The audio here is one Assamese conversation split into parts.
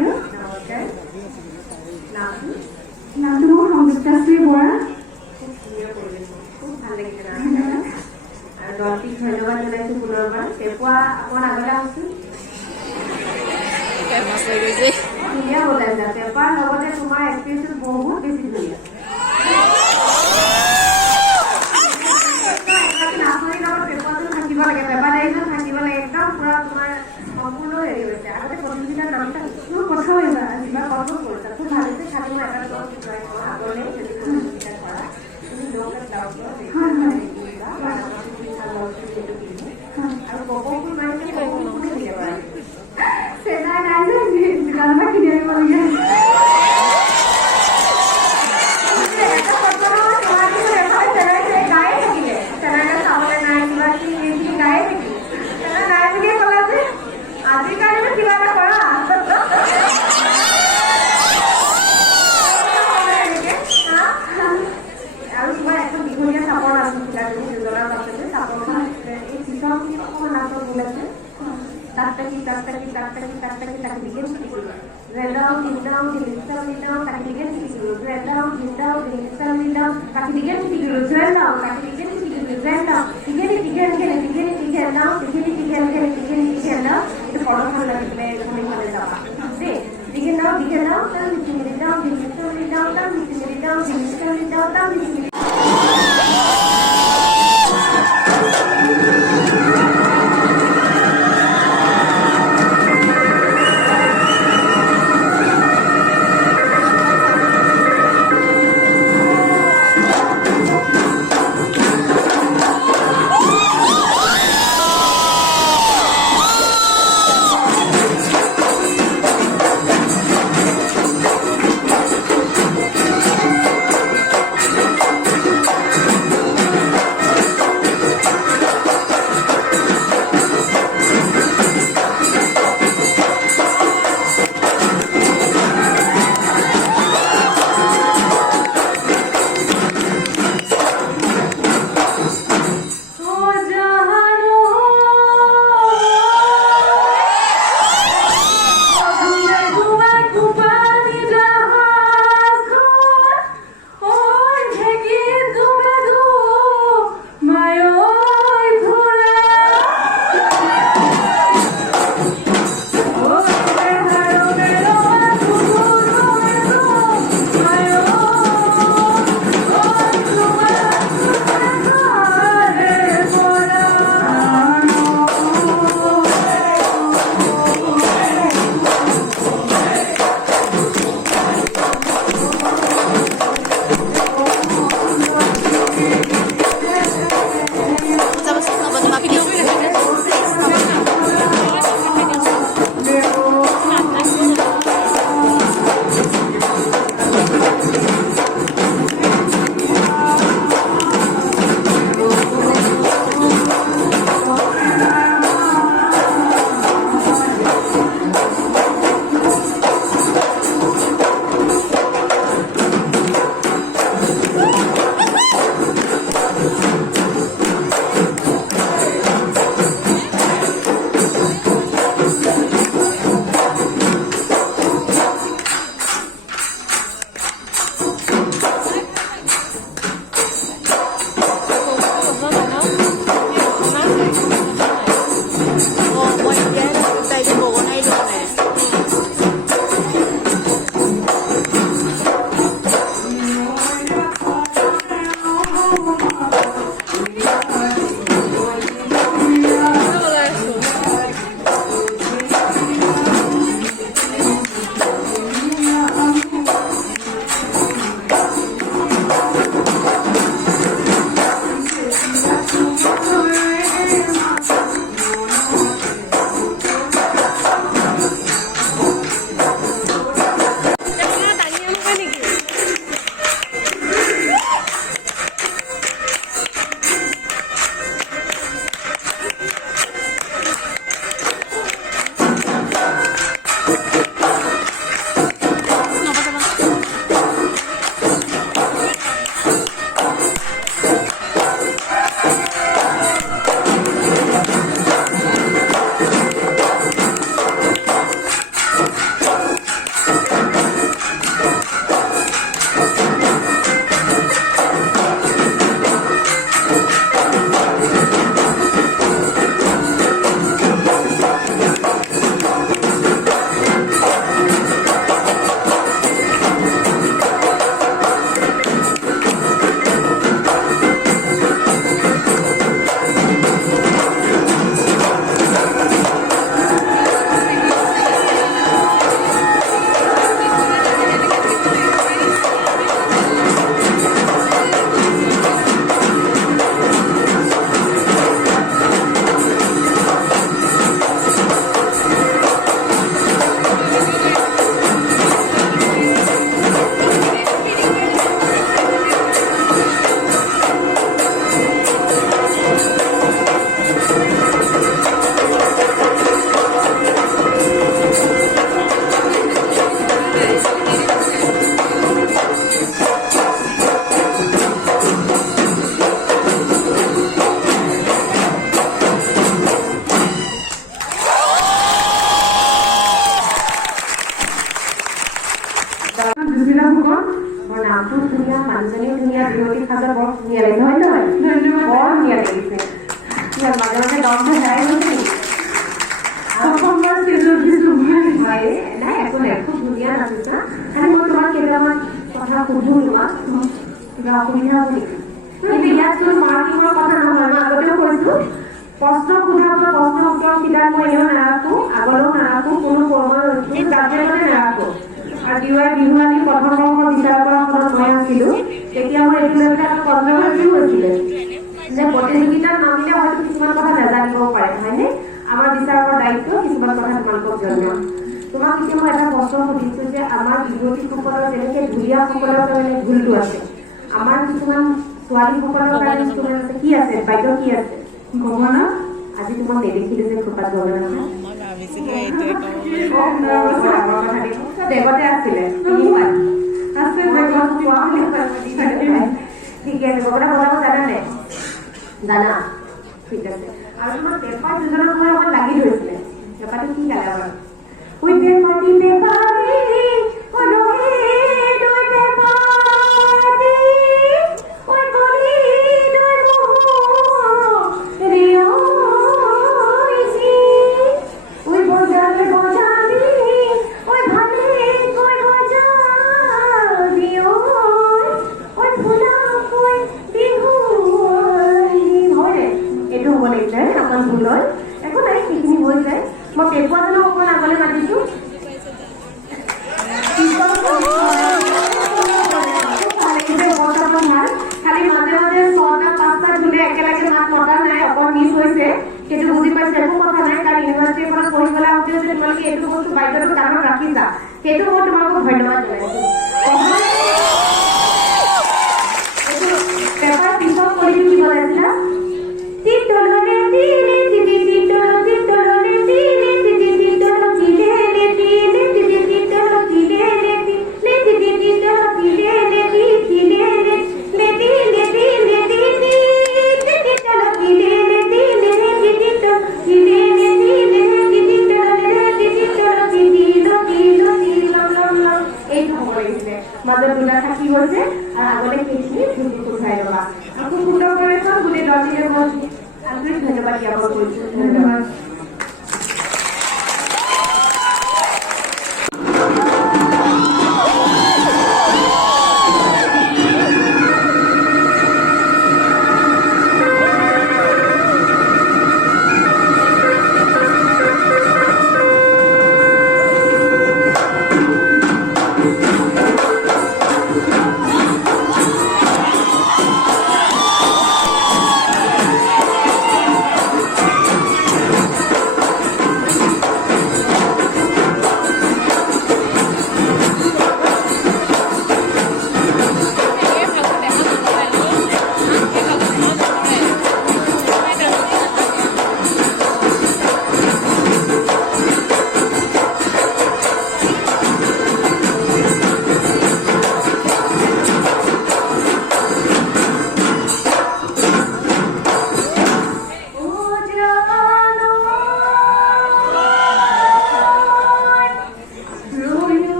বাইদেউ নমস্কাৰ নামটো মোৰ সংযুক্তাশ্ৰী বৰা খুব ভাল লাগিছে আৰু দলটিক ধন্যবাদ জনাইছোঁ পুনৰবাৰ পেপুৱা অকণ আগলৈ আহোঁচোন ধুনীয়া ওলাইছা পেপাৰ লগতে তোমাৰ এক্সপিৰিয়েঞ্চটো বহুত বেছি ধুনীয়া নাচনীৰ লগত পেপাৰটো থাকিব লাগে পেপাৰ ডাইজন থাকিব লাগে একদম পুৰা তোমাৰ সম্পূৰ্ণ হেৰি হৈছে আগতে প্ৰতিযোগিতাৰ নামটা মোৰ কথা এইবাৰ কিবা কৰ্ম কৰিছা খুব ভাল হৈছে খালি মই এটা আগলৈ যদি প্ৰতিযোগিতা কৰা তুমি লোকেল ব্লাউজৰ আৰু কপৌফুল মাৰিলে কপৌফুল দিলে বাৰু চেনাই নাই যে দোকানৰ পৰা কিনি আনিবলগীয়া জুবিলা ফুকন মোৰ নামটো ধুনীয়া, মানুহজনীও ধুনীয়া, বিহুৱতী সাজত বৰ ধুনীয়া লাগিছে, হয় নহয়? বৰ ধুনীয়া লাগিছে। মাজে মাজে দমটো হেৰাই গৈছে নেকি? নাই একো নাই, খুব ধুনীয়া নাচিছা। খালি মই তোমাক কেইটামান কথা সুধো, তোমাক কিবা অসুবিধা হ'ব নেকি? কিন্তু ইয়াত কোনো মাৰ্কিঙৰ কথা নহয়, মই আগতেও কৈছো, প্ৰশ্ন সোধা বা প্ৰশ্ন উত্তৰ কিতাপ মই এনেও নাৰাখো, আগলৈও নাৰাখো, কোনো গাৰ্জেনতে নাৰাখো। আৰু বিহু আনি প্ৰথম বৰ্ষৰ বিচাৰকখনত মই আছিলো, তেতিয়া মই এইটো লৈ পেলাই কণ্ট্ৰভাৰ্চিও হৈছিলে যে প্ৰতিযোগিতাত নামিলে হয়তো কিছুমান কথা নাজানিবও পাৰে, হয়নে? আমাৰ বিচাৰকৰ দায়িত্ব কিছুমান কথা তোমালোকক জনোৱা। তোমাক এতিয়া মই এটা প্ৰশ্ন সুধিছো যে আমাৰ বিহুৱতীসকলৰ যেনেকে ঢুলীয়াসকলৰ কাৰণে ভুলটো আছে, আমাৰ কিছুমান ছোৱালীসকলৰ কাৰণে কিছুমান আছে, কি আছে বাইদেউ, কি আছে গগনা? আজি তোমাক নেদেখিলো যে খোপাত গগনা নহয়, বেগতে আছিলে ঠিকে আছে। গগনা বজাব জানা নে? জানা, ঠিক আছে। আৰু তোমাৰ পেপাৰ দুজনৰ সময় অকণ লাগি ধৰিছিলে, পেপাৰটো কি গালে বাৰু? ওই পেপারি পেপারি ওই দুই পেপারি ওই গলি দুই রিও ইসি ওই বজারে বজারি ওই ভালে কই বজা দিও ওই ফুলা কই বিহু হয়। এইটো হ'ব লাগিছে অকণ ভুল হয়, একো নাই, সেইখিনি হৈ যায়। মই পেপুৱাজনক অকণ আগলৈ মাতিছো। খালি মাজে মাজে 6টা-5টা ধুলে একেলগে মাত মতা নাই, অকণ মিছ হৈছে, সেইটো বুজি পাইছে, একো কথা নাই। কাৰণ ইউনিভাৰ্চিটি এখনত পঢ়িবলৈ আহোঁতে যে তোমালোকে এইটো বস্তু বাইদেউৰ কামত ৰাখিছা, সেইটো মই তোমালোকক ধন্যবাদ জনাইছো। পেপাৰ পিছত কৰি কি বনাইছিলা? মাজত দুটা থাকি হৈছে আৰু আগতে সেইখিনি উঠাই ল'বা। আকৌ সুন্দৰ কৰি চাওঁ, গোটেই দলটিকে মই আন্তৰিক ধন্যবাদ জ্ঞাপন কৰিছো। ধন্যবাদ।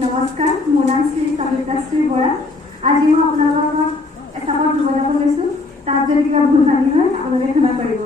নমস্কাৰ, মোৰ নাম শ্ৰী কবিতাশ্ৰী বৰা। আজি মই আপোনালোকৰ লগত এটা কথা বজাব লৈছোঁ, তাত যদি কিবা ভুল ভ্ৰান্তি হয় আপোনালোকে ক্ষমা কৰিব।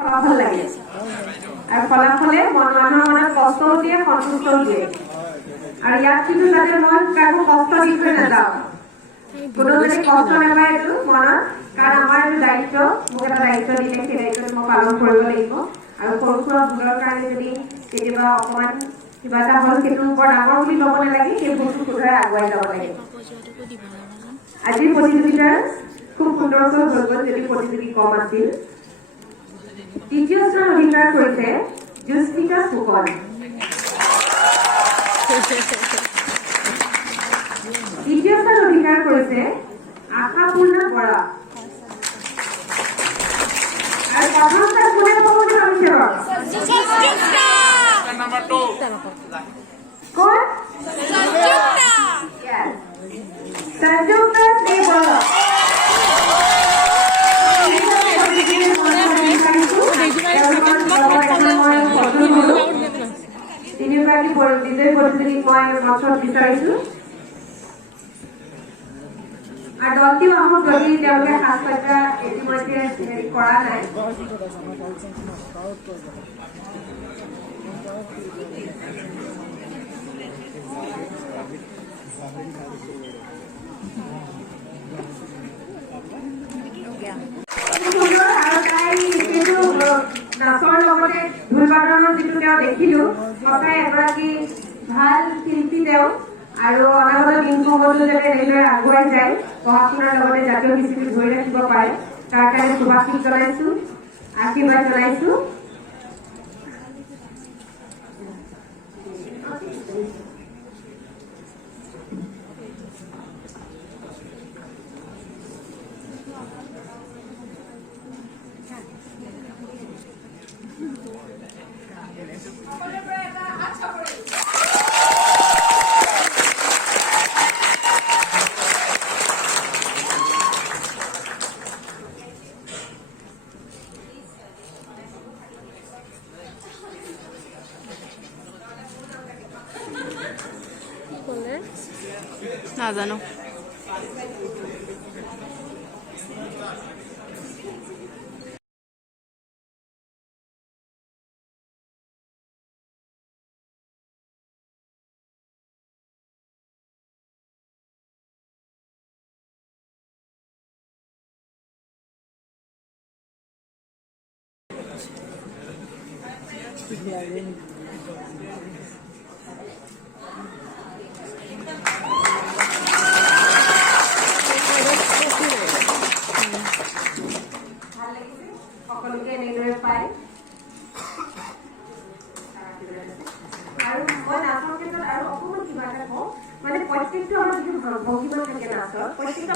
ফলাফল লাগে আৰু ফলাফলে মানুহৰ মনত কষ্টও দিয়ে সন্তুষ্টও দিয়ে আৰু ইয়াত কিন্তু যাতে মই কাকো কষ্ট দি থৈ নাযাওঁ কোনো যদি কষ্ট নাপায় এইটো মনত কাৰণ আমাৰ এইটো দায়িত্ব মোক এটা দায়িত্ব দিলে সেই দায়িত্বটো মই পালন কৰিব লাগিব আৰু সৰু সুৰা ভুলৰ কাৰণে যদি কেতিয়াবা অকণমান কিবা এটা হ'ল সেইটো বৰ ডাঙৰ বুলি ল'ব নালাগে সেই ভুলটো শুধৰাই আগুৱাই যাব লাগে আজিৰ প্ৰতিযোগিতা খুব সুন্দৰকৈ হৈ গ'ল যদি প্ৰতিযোগী কম আছিল তৃতীয় স্থান অধিকাৰ কৰিছে জুস্তিকা ফুকন দ্বিতীয় স্থান অধিকাৰ কৰিছে আশাপূৰ্ণা বৰা আৰু প্ৰথম স্থান কোনে পাব বুলি ভাবিছে বাৰু কোন সংযুক্তা শ্ৰী বৰা তিনিগৰাকী বিজয়ী প্ৰতিযোগীক মই মঞ্চত বিচাৰিছো আৰু দলটিও আহক যদি তেওঁলোকে সাজ সজ্জা ইতিমধ্যে হেৰি কৰা নাই নাচৰ লগতে ঢোল বাদনৰ যিটো তেওঁ দেখিলো সঁচাই এগৰাকী ভাল শিল্পী তেওঁ আৰু অনাগত দিনসমূহতো যাতে এনেদৰে আগুৱাই যায় পঢ়া শুনাৰ লগতে জাতীয় কৃষিটো ধৰি ৰাখিব পাৰে তাৰ কাৰণে শুভাশীষ জনাইছো আশীৰ্বাদ জনাইছো নাজানো সকলোকে এনেদৰে পায় আৰু মই নাচৰ ক্ষেত্ৰত আৰু অকণমান কিবা এটা কওঁ মানে প্ৰত্যেকটো আমাৰ যিটো ভংগীমা থাকে নাচৰ প্ৰত্যেকটো